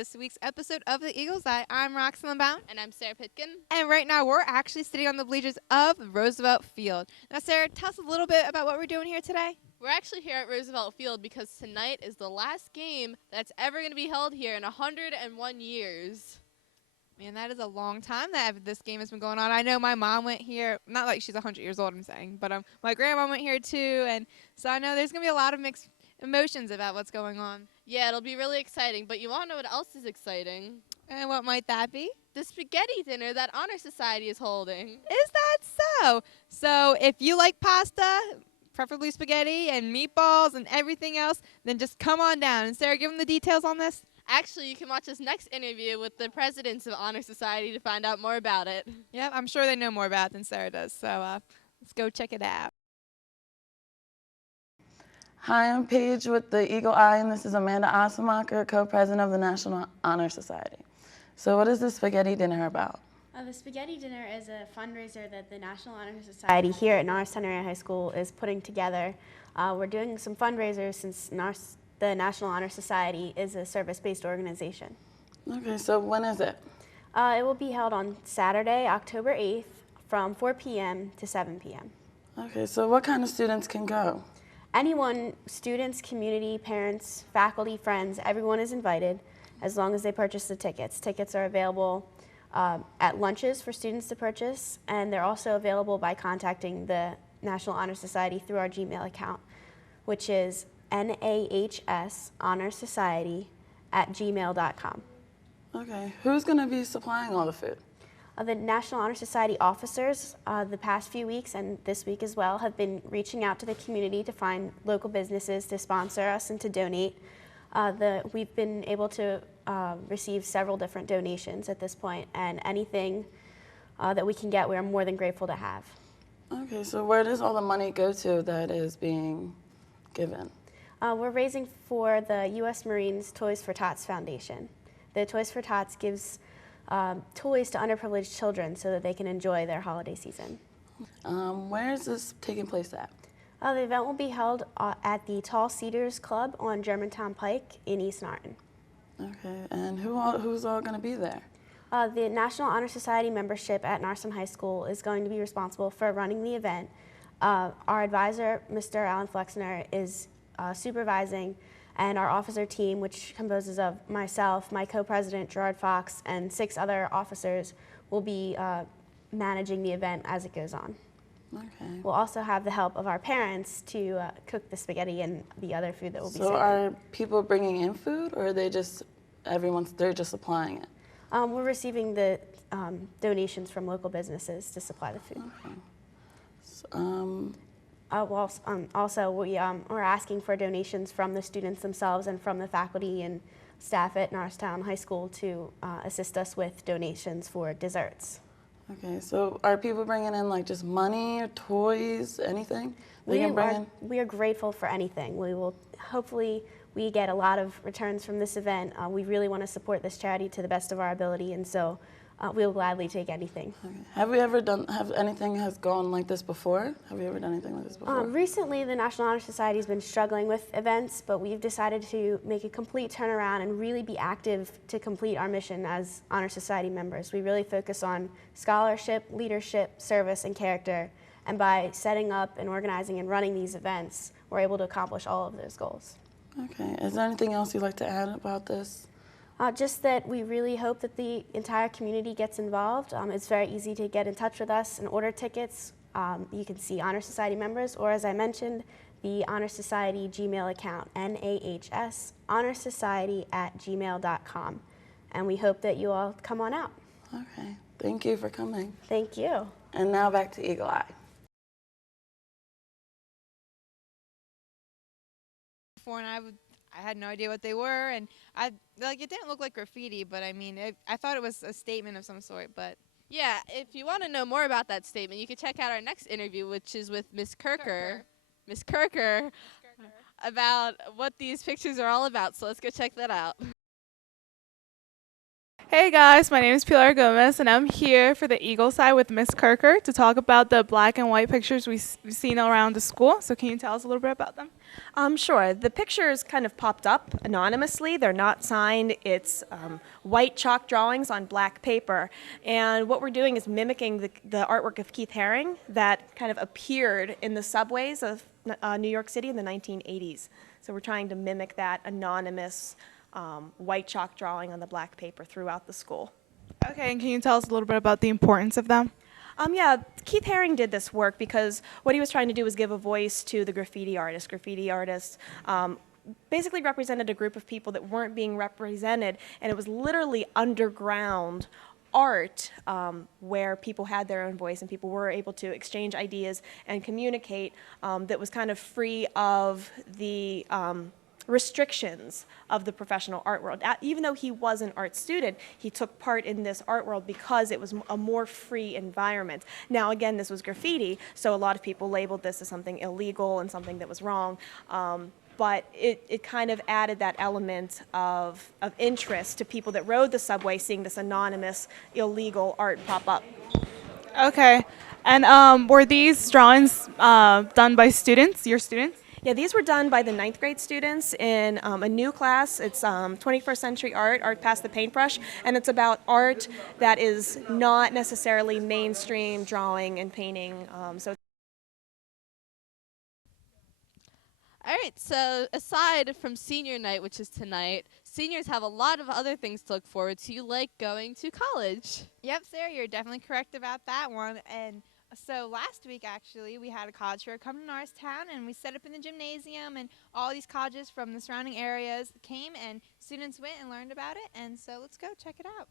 this week's episode of The Eagle's Eye. I'm Roxanne Bound. And I'm Sarah Pitkin. And right now we're actually sitting on the bleachers of Roosevelt Field. Now, Sarah, tell us a little bit about what we're doing here today. We're actually here at Roosevelt Field because tonight is the last game that's ever going to be held here in 101 years. Man, that is a long time that this game has been going on. I know my mom went here, not like she's 100 years old, I'm saying, but my grandma went here too, and so I know there's going to be a lot of mixed emotions about what's going on. Yeah, it'll be really exciting, but you want to know what else is exciting? And what might that be? The spaghetti dinner that Honor Society is holding. Is that so? So if you like pasta, preferably spaghetti and meatballs and everything else, then just come on down. And Sarah, give them the details on this. Actually, you can watch this next interview with the presidents of Honor Society to find out more about it. Yep, I'm sure they know more about it than Sarah does. So let's go check it out. Hi, I'm Paige with the Eagle Eye, and this is Amanda Assemacher, co-president of the National Honor Society. So what is the spaghetti dinner about? The Spaghetti Dinner is a fundraiser that the National Honor Society here at Norris Centenary High School is putting together. We're doing some fundraisers since the National Honor Society is a service-based organization. Okay, so when is it? It will be held on Saturday, October 8th from 4 p.m. to 7 p.m. Okay, so what kind of students can go? Anyone, students, community, parents, faculty, friends, everyone is invited as long as they purchase the tickets. Tickets are available at lunches for students to purchase, and they're also available by contacting the National Honor Society through our Gmail account, which is nahshonorsociety@gmail.com. Okay, who's going to be supplying all the food? The National Honor Society officers, the past few weeks and this week as well, have been reaching out to the community to find local businesses to sponsor us and to donate. We've been able to receive several different donations at this point, and anything that we can get, we are more than grateful to have. Okay, so where does all the money go to that is being given? We're raising for the U.S. Marines Toys for Tots Foundation. The Toys for Tots gives toys to underprivileged children so that they can enjoy their holiday season. Where is this taking place at? The event will be held at the Tall Cedars Club on Germantown Pike in East Narton. Okay, and who's all going to be there? The National Honor Society membership at Narsum High School is going to be responsible for running the event. Our advisor, Mr. Alan Flexner, is supervising, and our officer team, which composes of myself, my co-president Gerard Fox, and 6 other officers, will be managing the event as it goes on. Okay. We'll also have the help of our parents to cook the spaghetti and the other food that will be served. So are people bringing in food, or are they just, they're just supplying it? We're receiving the donations from local businesses to supply the food. Okay. So, Also, we're asking for donations from the students themselves and from the faculty and staff at Norristown High School to assist us with donations for desserts. okay, so are people bringing in like just money or toys, anything? We are grateful for anything. Hopefully we get a lot of returns from this event. We really want to support this charity to the best of our ability, and so we'll gladly take anything. Okay. Have anything has gone like this before? Have you ever done anything like this before? Recently, the National Honor Society has been struggling with events, but we've decided to make a complete turnaround and really be active to complete our mission as Honor Society members. We really focus on scholarship, leadership, service, and character, and by setting up and organizing and running these events, we're able to accomplish all of those goals. Okay, is there anything else you'd like to add about this? Just that we really hope that the entire community gets involved. It's very easy to get in touch with us and order tickets. You can see Honor Society members, or as I mentioned, the Honor Society Gmail account, nahshonorsociety@gmail.com. And we hope that you all come on out. Okay, thank you for coming. Thank you. And now back to Eagle Eye. Before, and I had no idea what they were, and it didn't look like graffiti, but I mean, I thought it was a statement of some sort. But Yeah, if you want to know more about that statement, you can check out our next interview, which is with Miss Kirker. Miss Kirker, about what these pictures are all about. So let's go check that out. Hey guys, my name is Pilar Gomez, and I'm here for the Eagle side with Miss Kirker to talk about the black and white pictures we've seen around the school. So can you tell us a little bit about them? Sure. The pictures kind of popped up anonymously. They're not signed. It's white chalk drawings on black paper. And what we're doing is mimicking the artwork of Keith Haring that kind of appeared in the subways of New York City in the 1980s. So we're trying to mimic that anonymous white chalk drawing on the black paper throughout the school. Okay, and can you tell us a little bit about the importance of them? Yeah, Keith Haring did this work because what he was trying to do was give a voice to the graffiti artists. Graffiti artists basically represented a group of people that weren't being represented, and it was literally underground art where people had their own voice and people were able to exchange ideas and communicate that was kind of free of the restrictions of the professional art world. Even though he was an art student, he took part in this art world because it was a more free environment. Now, again, this was graffiti, so a lot of people labeled this as something illegal and something that was wrong. But it kind of added that element of interest to people that rode the subway, seeing this anonymous, illegal art pop up. Okay, and were these drawings done by students, your students? Yeah, these were done by the 9th grade students in a new class. It's 21st century art past the paintbrush, and it's about art that is not necessarily mainstream drawing and painting. All right, so aside from senior night, which is tonight, seniors have a lot of other things to look forward to, like going to college. Yep, Sarah, you're definitely correct about that one. And so last week, actually, we had a college fair come to Norristown, and we set up in the gymnasium, and all these colleges from the surrounding areas came, and students went and learned about it. And so let's go check it out.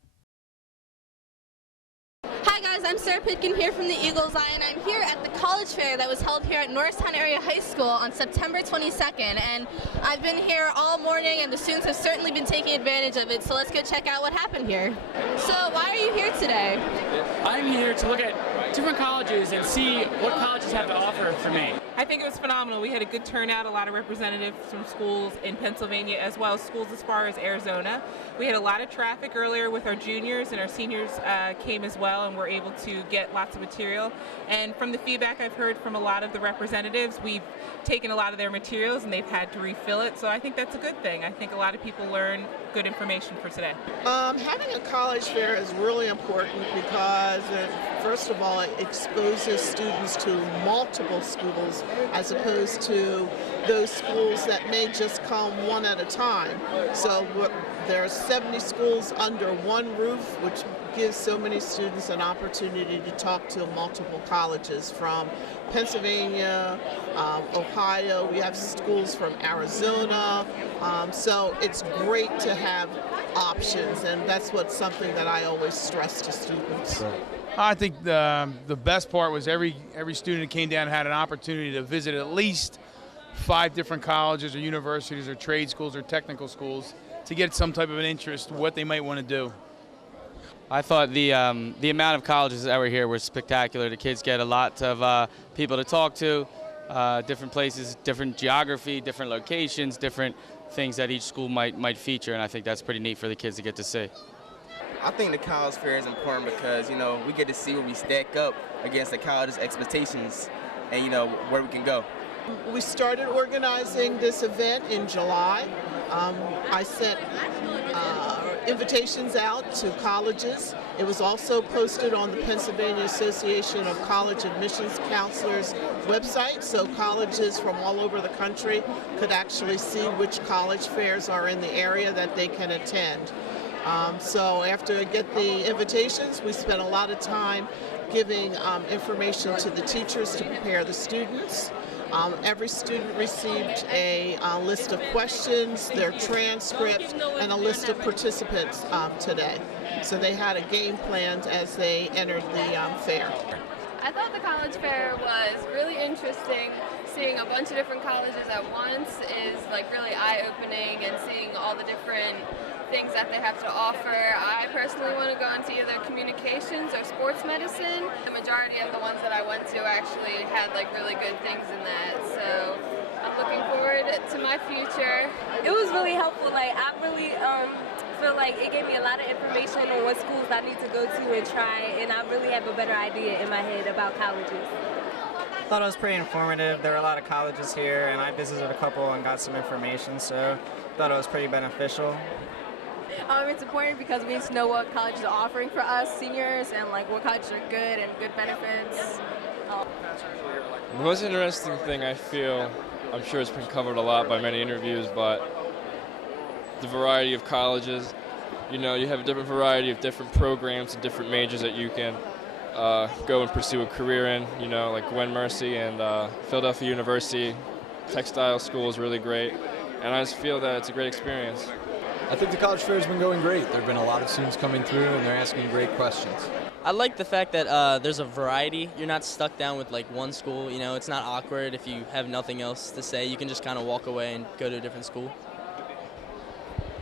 Hi guys, I'm Sarah Pitkin here from the Eagle's Eye, and I'm here at the college fair that was held here at Norristown Area High School on September 22nd. And I've been here all morning, and the students have certainly been taking advantage of it. So let's go check out what happened here. So why are you here today? I'm here to look at different colleges and see what colleges have to offer for me. I think it was phenomenal. We had a good turnout, a lot of representatives from schools in Pennsylvania as well as schools as far as Arizona. We had a lot of traffic earlier with our juniors, and our seniors came as well and were able to get lots of material. And from the feedback I've heard from a lot of the representatives, we've taken a lot of their materials and they've had to refill it. So I think that's a good thing. I think a lot of people learn good information for today. Having a college fair is really important because, first of all, it exposes students to multiple schools as opposed to those schools that may just come one at a time. So there are 70 schools under one roof, which gives so many students an opportunity to talk to multiple colleges from Pennsylvania, Ohio. We have schools from Arizona. So it's great to have options, and that's something that I always stress to students. I think the best part was every student that came down had an opportunity to visit at least 5 different colleges or universities or trade schools or technical schools to get some type of an interest what they might want to do. I thought the amount of colleges that were here were spectacular. The kids get a lot of people to talk to, different places, different geography, different locations, different things that each school might feature, and I think that's pretty neat for the kids to get to see. I think the college fair is important because, we get to see where we stack up against the college's expectations and, where we can go. We started organizing this event in July. I sent invitations out to colleges. It was also posted on the Pennsylvania Association of College Admissions Counselors website, so colleges from all over the country could actually see which college fairs are in the area that they can attend. So after I get the invitations, we spent a lot of time giving information to the teachers to prepare the students. Every student received a list of questions, their transcript, and a list of participants today. So they had a game planned as they entered the fair. I thought the college fair was really interesting. Seeing a bunch of different colleges at once is really eye-opening, and seeing all the different things that they have to offer. I personally want to go into either communications or sports medicine. The majority of the ones that I went to actually had really good things in that. So I'm looking forward to my future. It was really helpful. I really feel like it gave me a lot of information on what schools I need to go to and try, and I really have a better idea in my head about colleges. I thought it was pretty informative. There were a lot of colleges here, and I visited a couple and got some information, so I thought it was pretty beneficial. It's important because we need to know what colleges are offering for us seniors and like what colleges are good and good benefits. The most interesting thing I feel, I'm sure it's been covered a lot by many interviews, but the variety of colleges. You know, you have a different variety of different programs and different majors that you can go and pursue a career in, you know, like Gwen Mercy and Philadelphia University. Textile school is really great, and I just feel that it's a great experience. I think the college fair has been going great. There have been a lot of students coming through and they're asking great questions. I like the fact that there's a variety. You're not stuck down with like one school. You know, it's not awkward if you have nothing else to say. You can just kind of walk away and go to a different school.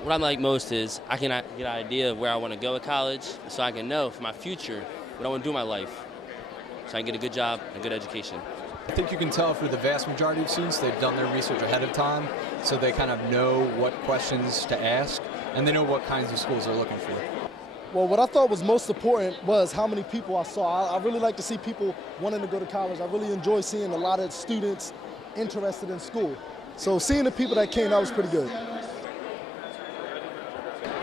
What I like most is I can get an idea of where I want to go at college, so I can know for my future what I want to do in my life, so I can get a good job and a good education. I think you can tell for the vast majority of students they've done their research ahead of time, so they kind of know what questions to ask, and they know what kinds of schools they're looking for. Well, what I thought was most important was how many people I saw. I really like to see people wanting to go to college. I really enjoy seeing a lot of students interested in school. So seeing the people that came, that was pretty good.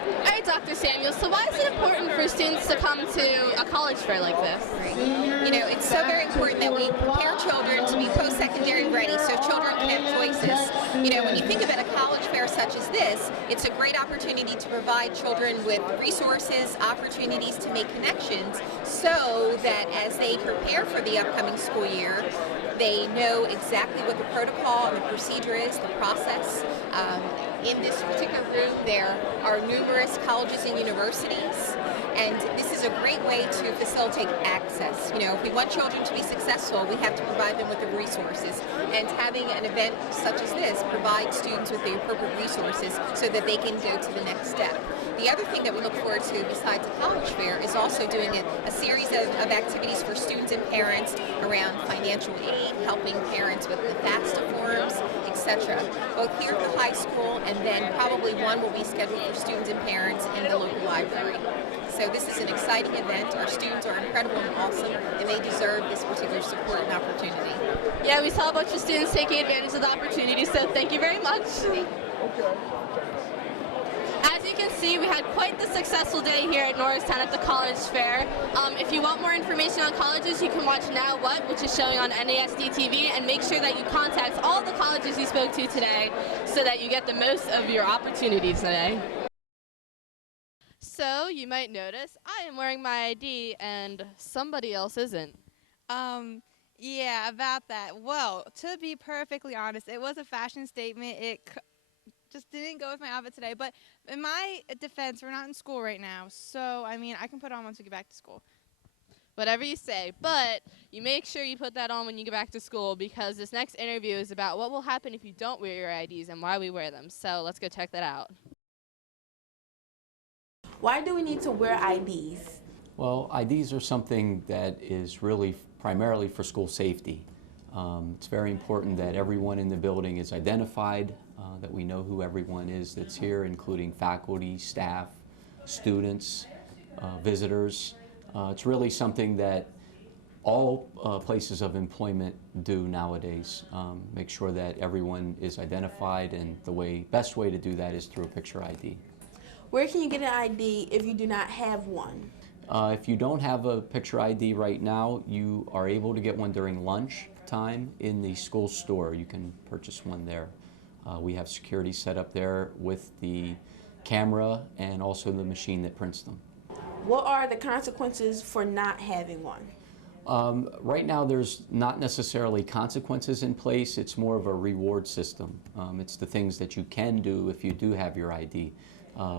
All right, Dr. Samuel, so why is it important for students to come to a college fair like this? You know, it's so very important that we prepare children to be post-secondary ready so children can have choices. You know, when you think about a college fair such as this, it's a great opportunity to provide children with resources, opportunities to make connections so that as they prepare for the upcoming school year, they know exactly what the protocol and the procedure is, the process. In this particular room, there are numerous colleges and universities, and this is a great way to facilitate access. You know, if we want children to be successful, we have to provide them with the resources, and having an event such as this provides students with the appropriate resources so that they can go to the next step. The other thing that we look forward to besides the college fair is also doing a series of activities for students and parents around financial aid, helping parents with the FAFSA forms, etc. Both here at the high school, and then probably one will be scheduled for students and parents in the local library. So this is an exciting event. Our students are incredible and awesome, and they deserve this particular support and opportunity. Yeah, we saw a bunch of students taking advantage of the opportunity, so thank you very much. As you can see, we had quite the successful day here at Norristown at the College Fair. If you want more information on colleges, you can watch Now What, which is showing on NASD TV, and make sure that you contact all the colleges you spoke to today so that you get the most of your opportunities today. So, you might notice I am wearing my ID and somebody else isn't. Yeah, about that. Well, to be perfectly honest, it was a fashion statement. It just didn't go with my outfit today. But in my defense, we're not in school right now. So, I mean, I can put it on once we get back to school. Whatever you say, but you make sure you put that on when you get back to school, because this next interview is about what will happen if you don't wear your IDs and why we wear them. So let's go check that out. Why do we need to wear IDs? Well, IDs are something that is really primarily for school safety. It's very important that everyone in the building is identified, that we know who everyone is that's here, including faculty, staff, students, visitors. It's really something that all places of employment do nowadays. Make sure that everyone is identified, and the best way to do that is through a picture ID. Where can you get an ID if you do not have one? If you don't have a picture ID right now, you are able to get one during lunch time in the school store. You can purchase one there. We have security set up there with the camera and also the machine that prints them. What are the consequences for not having one? Right now there's not necessarily consequences in place. It's more of a reward system. It's the things that you can do if you do have your ID.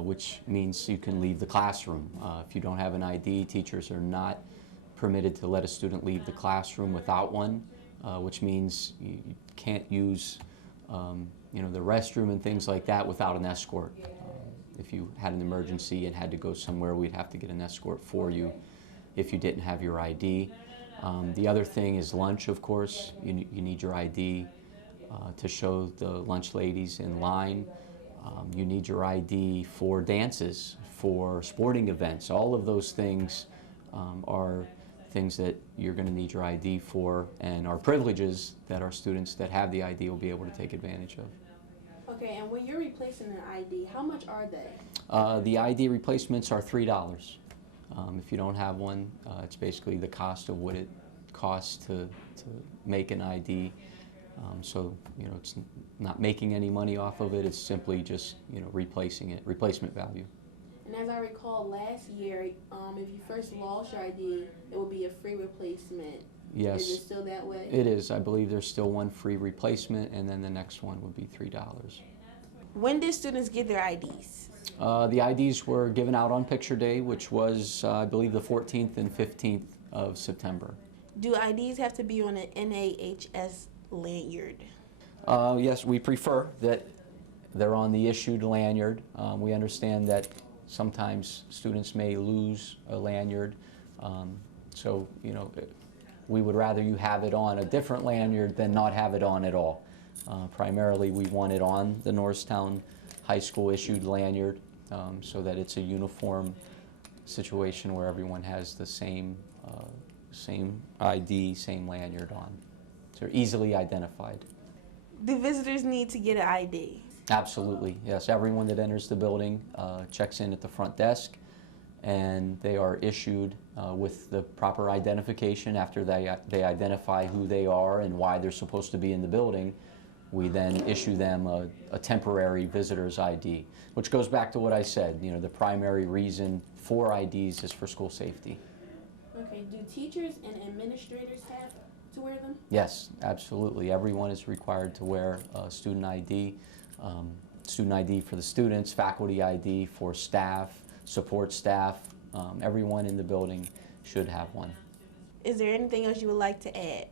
Which means you can leave the classroom. If you don't have an ID, teachers are not permitted to let a student leave the classroom without one, which means you can't use the restroom and things like that without an escort. If you had an emergency and had to go somewhere, we'd have to get an escort for you if you didn't have your ID. The other thing is lunch, of course. You need your ID to show the lunch ladies in line. You need your ID for dances, for sporting events. All of those things are things that you're going to need your ID for, and are privileges that our students that have the ID will be able to take advantage of. Okay, and when you're replacing an ID, how much are they? The ID replacements are $3. If you don't have one, it's basically the cost of what it costs to make an ID. So, you know, it's not making any money off of it. It's simply just, you know, replacing it, replacement value. And as I recall, last year, if you first lost your ID, it would be a free replacement. Yes. Is it still that way? It is. I believe there's still one free replacement, and then the next one would be $3. When did students get their IDs? The IDs were given out on Picture Day, which was, I believe, the 14th and 15th of September. Do IDs have to be on an NAHS lanyard? Yes, we prefer that they're on the issued lanyard. We understand that sometimes students may lose a lanyard, so, you know, we would rather you have it on a different lanyard than not have it on at all. Primarily, we want it on the Norristown High School issued lanyard, so that it's a uniform situation where everyone has the same ID, same lanyard on. So they're easily identified. Do visitors need to get an ID? Absolutely, yes. Everyone that enters the building checks in at the front desk, and they are issued with the proper identification. After they identify who they are and why they're supposed to be in the building, we then issue them a temporary visitor's ID, which goes back to what I said. You know, the primary reason for IDs is for school safety. Okay, do teachers and administrators have to wear them? Yes, absolutely. Everyone is required to wear student ID. Student ID for the students, faculty ID for staff, support staff. Everyone in the building should have one. Is there anything else you would like to add?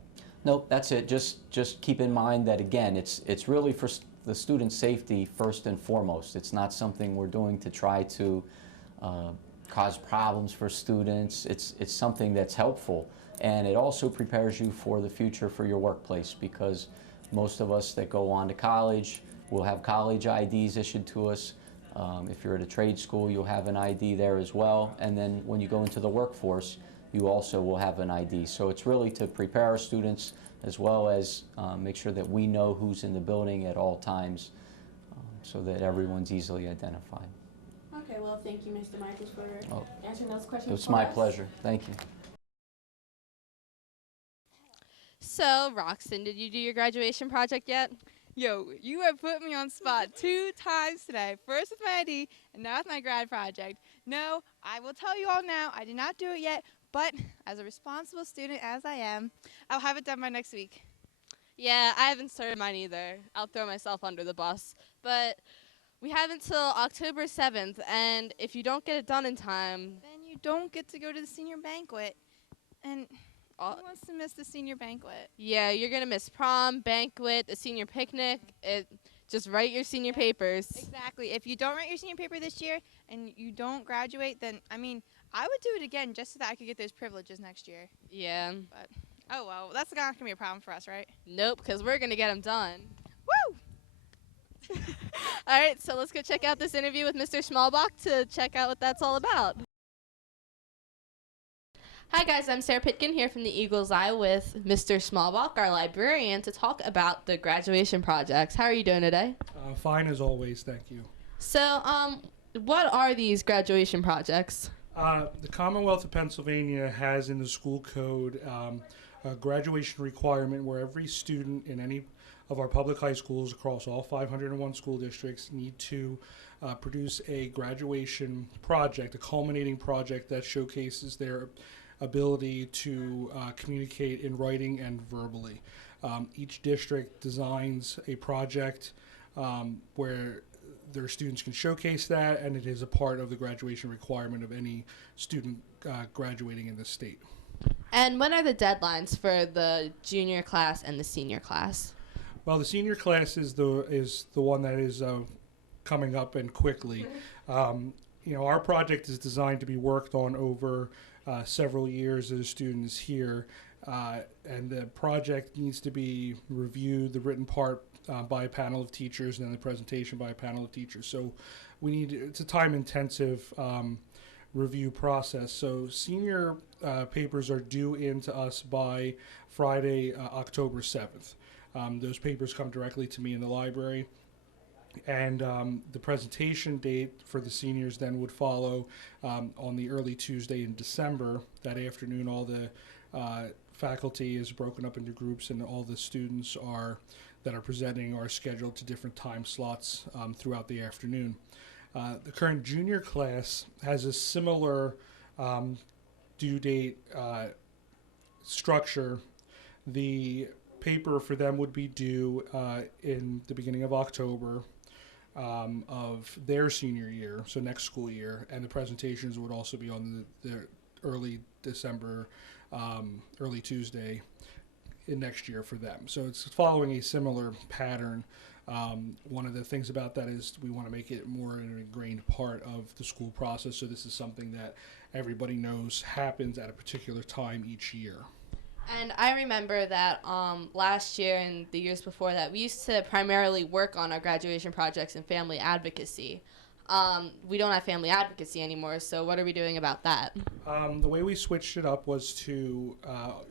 Nope, that's it. Just keep in mind that, again, it's really for the student safety first and foremost. It's not something we're doing to try to cause problems for students. It's something that's helpful, and it also prepares you for the future for your workplace, because most of us that go on to college will have college IDs issued to us. If you're at a trade school, you'll have an ID there as well, and then when you go into the workforce, you also will have an ID. So it's really to prepare our students, as well as make sure that we know who's in the building at all times, so that everyone's easily identified. Okay, well, thank you, Mr. Michaels, for answering those questions. It's my pleasure. Thank you. So, Roxanne, did you do your graduation project yet? Yo, you have put me on spot 2 times today. First with my ID, and now with my grad project. No, I will tell you all now, I did not do it yet, but as a responsible student as I am, I'll have it done by next week. Yeah, I haven't started mine either. I'll throw myself under the bus. But we have until October 7th, and if you don't get it done in time, Then you don't get to go to the senior banquet. And who wants to miss the senior banquet? yeah, you're going to miss prom, banquet, the senior picnic. Just write your senior papers. Exactly. If you don't write your senior paper this year and you don't graduate, then, I mean, I would do it again just so that I could get those privileges next year. Yeah. But, oh, well, that's not going to be a problem for us, right? Nope, because we're going to get them done. Woo! All right, so let's go check out this interview with Mr. Schmalbach to check out what that's all about. Hi guys, I'm Sarah Pitkin here from the Eagle's Eye with Mr. Schmalbach, our librarian, to talk about the graduation projects. How are you doing today? Fine as always, thank you. So, what are these graduation projects? The Commonwealth of Pennsylvania has in the school code a graduation requirement where every student in any of our public high schools across all 501 school districts need to produce a graduation project, a culminating project that showcases their ability to communicate in writing and verbally. Each district designs a project where their students can showcase that, and it is a part of the graduation requirement of any student graduating in the state. And when are the deadlines for the junior class and the senior class? Well, the senior class is the one that is coming up and quickly. You know, our project is designed to be worked on over several years as a student is here, and the project needs to be reviewed, the written part by a panel of teachers, and then the presentation by a panel of teachers. So it's a time-intensive review process. So senior papers are due in to us by Friday, October 7th. Those papers come directly to me in the library. And the presentation date for the seniors then would follow on the early Tuesday in December. That afternoon, all the faculty is broken up into groups, and all the students that are presenting are scheduled to different time slots throughout the afternoon. The current junior class has a similar due date structure. The paper for them would be due in the beginning of October of their senior year, so next school year, and the presentations would also be on the early December, early Tuesday in next year for them. So it's following a similar pattern. One of the things about that is we want to make it more an ingrained part of the school process, so this is something that everybody knows happens at a particular time each year. And I remember that last year and the years before that, we used to primarily work on our graduation projects and family advocacy. We don't have family advocacy anymore, so what are we doing about that? The way we switched it up was to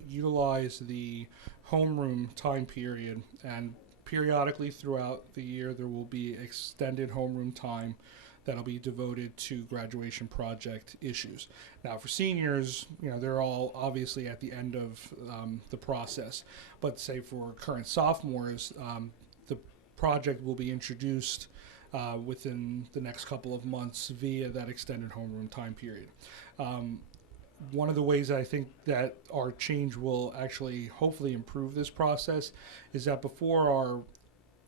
utilize the homeroom time period, and periodically throughout the year there will be extended homeroom time that'll be devoted to graduation project issues. Now for seniors, they're all obviously at the end of the process, but say for current sophomores, the project will be introduced within the next couple of months via that extended homeroom time period. One of the ways that I think that our change will actually hopefully improve this process is that before our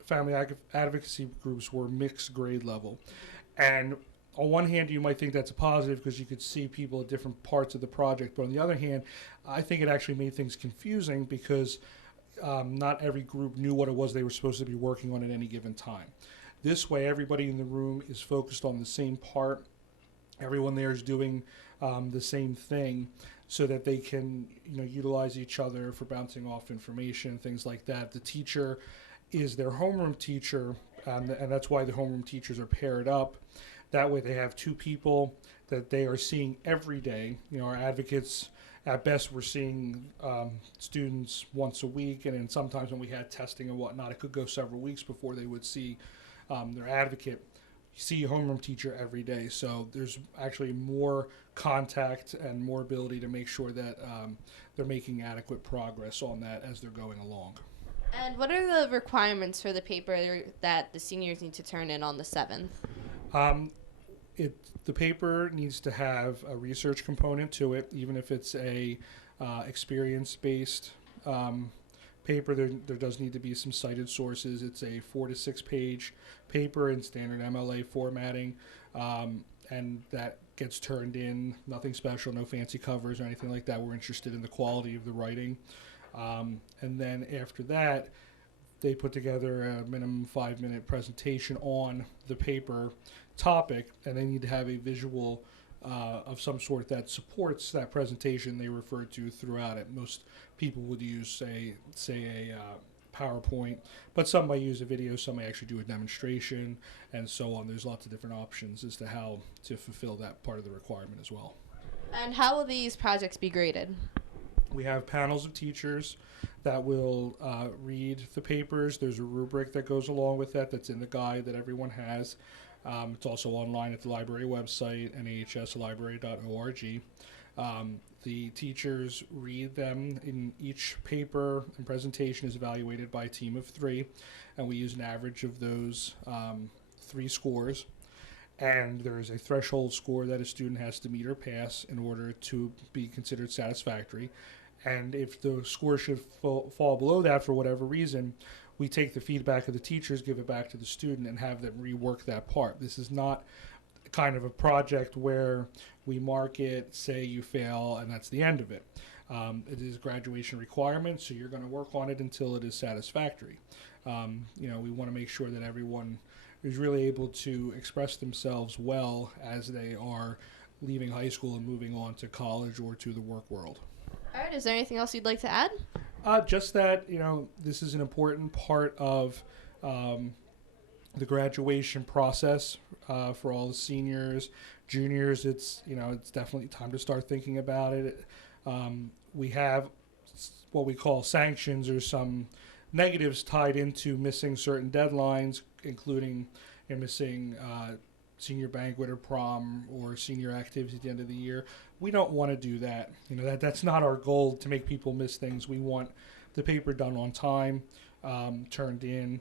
family advocacy groups were mixed grade level. And on one hand, you might think that's a positive because you could see people at different parts of the project. But on the other hand, I think it actually made things confusing because not every group knew what it was they were supposed to be working on at any given time. This way, everybody in the room is focused on the same part. Everyone there is doing the same thing so that they can utilize each other for bouncing off information, things like that. The teacher is their homeroom teacher, and that's why the homeroom teachers are paired up. That way they have two people that they are seeing every day. Our advocates, at best, we're seeing students once a week, and then sometimes when we had testing and whatnot, it could go several weeks before they would see their advocate. You see a homeroom teacher every day, so there's actually more contact and more ability to make sure that they're making adequate progress on that as they're going along. And what are the requirements for the paper that the seniors need to turn in on the 7th? The paper needs to have a research component to it, even if it's a experience-based paper. There does need to be some cited sources. It's a 4 to 6 page paper in standard MLA formatting, and that gets turned in. Nothing special, no fancy covers or anything like that. We're interested in the quality of the writing. And then after that, they put together a minimum 5-minute presentation on the paper topic, and they need to have a visual of some sort that supports that presentation they refer to throughout it. Most people would use, say a PowerPoint, but some might use a video, some may actually do a demonstration, and so on. There's lots of different options as to how to fulfill that part of the requirement as well. And how will these projects be graded? We have panels of teachers that will read the papers. There's a rubric that goes along with that that's in the guide that everyone has. It's also online at the library website, nhslibrary.org. The teachers read them. In each paper and presentation is evaluated by a team of 3, and we use an average of those 3 scores. And there is a threshold score that a student has to meet or pass in order to be considered satisfactory. And if the score should fall below that for whatever reason, we take the feedback of the teachers, give it back to the student, and have them rework that part. This is not kind of a project where we mark it, say you fail, and that's the end of it. It is a graduation requirement, so you're going to work on it until it is satisfactory. We want to make sure that everyone is really able to express themselves well as they are leaving high school and moving on to college or to the work world. All right, is there anything else you'd like to add? Just that, this is an important part of the graduation process for all the seniors, juniors. It's definitely time to start thinking about it. We have what we call sanctions, or some negatives tied into missing certain deadlines, including missing senior banquet or prom or senior activities at the end of the year. We don't want to do that. That's not our goal, to make people miss things. We want the paper done on time, turned in.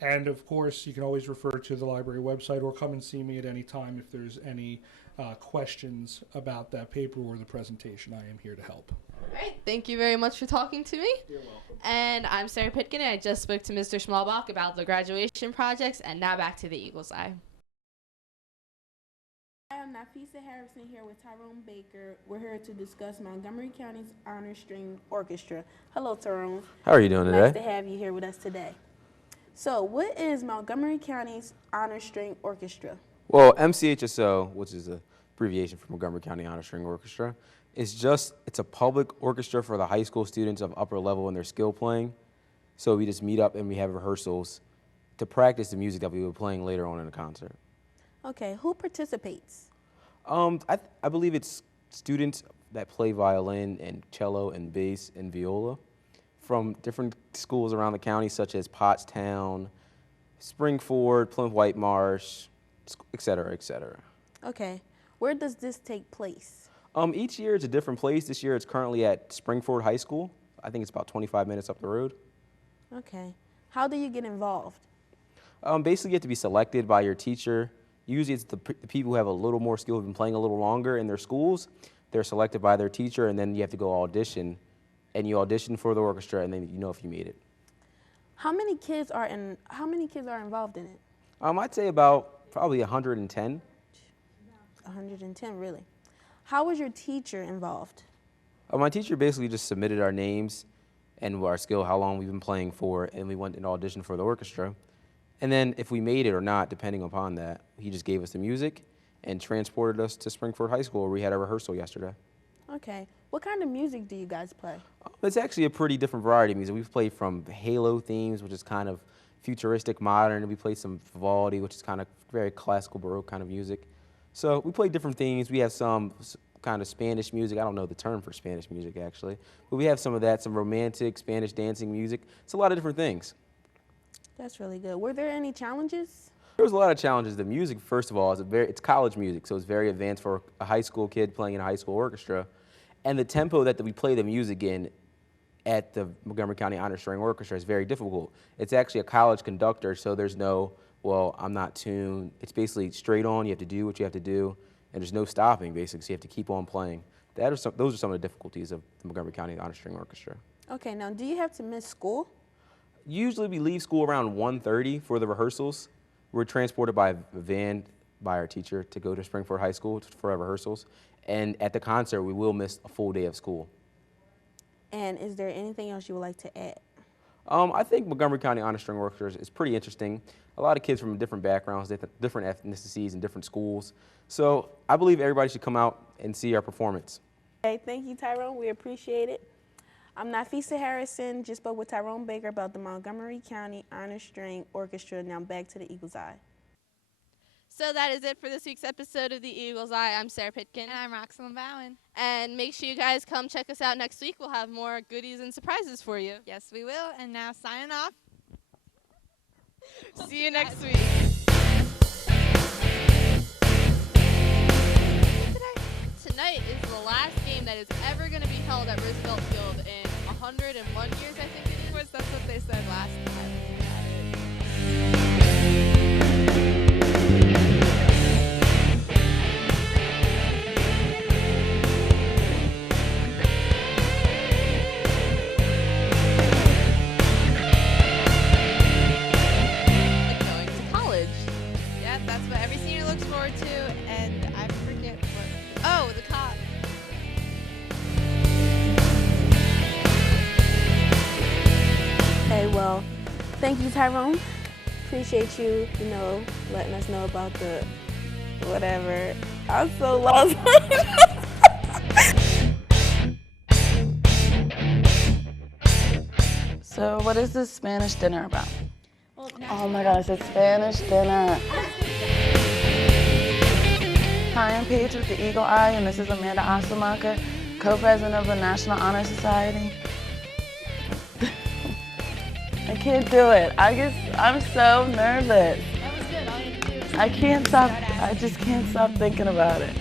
And of course, you can always refer to the library website or come and see me at any time if there's any questions about that paper or the presentation. I am here to help. All right, thank you very much for talking to me. You're welcome. And I'm Sarah Pitkin, and I just spoke to Mr. Schmalbach about the graduation projects, and now back to the Eagle's Eye. I am Nafisa Harrison here with Tyrone Baker. We're here to discuss Montgomery County's Honor String Orchestra. Hello, Tyrone. How are you doing today? Nice to have you here with us today. So, what is Montgomery County's Honor String Orchestra? Well, MCHSO, which is an abbreviation for Montgomery County Honor String Orchestra, it's a public orchestra for the high school students of upper level in their skill playing. So we just meet up and we have rehearsals to practice the music that we will be playing later on in the concert. Okay, who participates? I believe it's students that play violin and cello and bass and viola from different schools around the county, such as Pottstown, Springford, Plymouth White Marsh, et cetera, et cetera. Okay, where does this take place? Each year it's a different place. This year it's currently at Springford High School. I think it's about 25 minutes up the road. Okay, how do you get involved? Basically, you have to be selected by your teacher. Usually it's the people who have a little more skill, who've been playing a little longer in their schools. They're selected by their teacher, and then you have to go audition. And you audition for the orchestra, and then you know if you made it. How many kids are involved in it? I'd say about probably 110. 110, really. How was your teacher involved? My teacher basically just submitted our names and our skill, how long we've been playing for, and we went and auditioned for the orchestra. And then if we made it or not, depending upon that, he just gave us the music and transported us to Springford High School, where we had a rehearsal yesterday. Okay. What kind of music do you guys play? It's actually a pretty different variety of music. We've played from Halo themes, which is kind of futuristic, modern, and we played some Vivaldi, which is kind of very classical, Baroque kind of music. So we play different themes. We have some kind of Spanish music. I don't know the term for Spanish music, actually. But we have some of that, some romantic Spanish dancing music. It's a lot of different things. That's really good. Were there any challenges? There was a lot of challenges. The music, first of all, it's college music, so it's very advanced for a high school kid playing in a high school orchestra. And the tempo that we play the music in at the Montgomery County Honor String Orchestra is very difficult. It's actually a college conductor, so there's no, well, I'm not tuned. It's basically straight on. You have to do what you have to do, and there's no stopping, basically, so you have to keep on playing. Those are some of the difficulties of the Montgomery County Honor String Orchestra. Okay, now do you have to miss school? Usually we leave school around 1:30 for the rehearsals. We're transported by a van by our teacher to go to Springford High School for our rehearsals. And at the concert, we will miss a full day of school. And is there anything else you would like to add? I think Montgomery County Honor String Orchestra is pretty interesting. A lot of kids from different backgrounds, different ethnicities, and different schools. So I believe everybody should come out and see our performance. Okay, thank you, Tyrone. We appreciate it. I'm Nafisa Harrison. Just spoke with Tyrone Baker about the Montgomery County Honor String Orchestra. Now back to the Eagle's Eye. So that is it for this week's episode of the Eagle's Eye. I'm Sarah Pitkin. And I'm Roxanne Bowen. And make sure you guys come check us out next week. We'll have more goodies and surprises for you. Yes, we will. And now signing off. See you next week. Tonight is the last game that is ever going to be held at Roosevelt Field in 101 years, I think it is. Of course, that's what they said last time. Going to college. Yeah, that's what every senior looks forward to, and I forget what. Oh, the cop. Okay, well, thank you, Tyrone. Appreciate you, letting us know about the whatever. I'm so lost. So what is this Spanish dinner about? Well, Oh my gosh, it's Spanish dinner. Hi, I'm Paige with the Eagle Eye, and this is Amanda Osselmacher, co-president of the National Honor Society. I can't do it. I'm so nervous. I can't stop, I just can't stop thinking about it.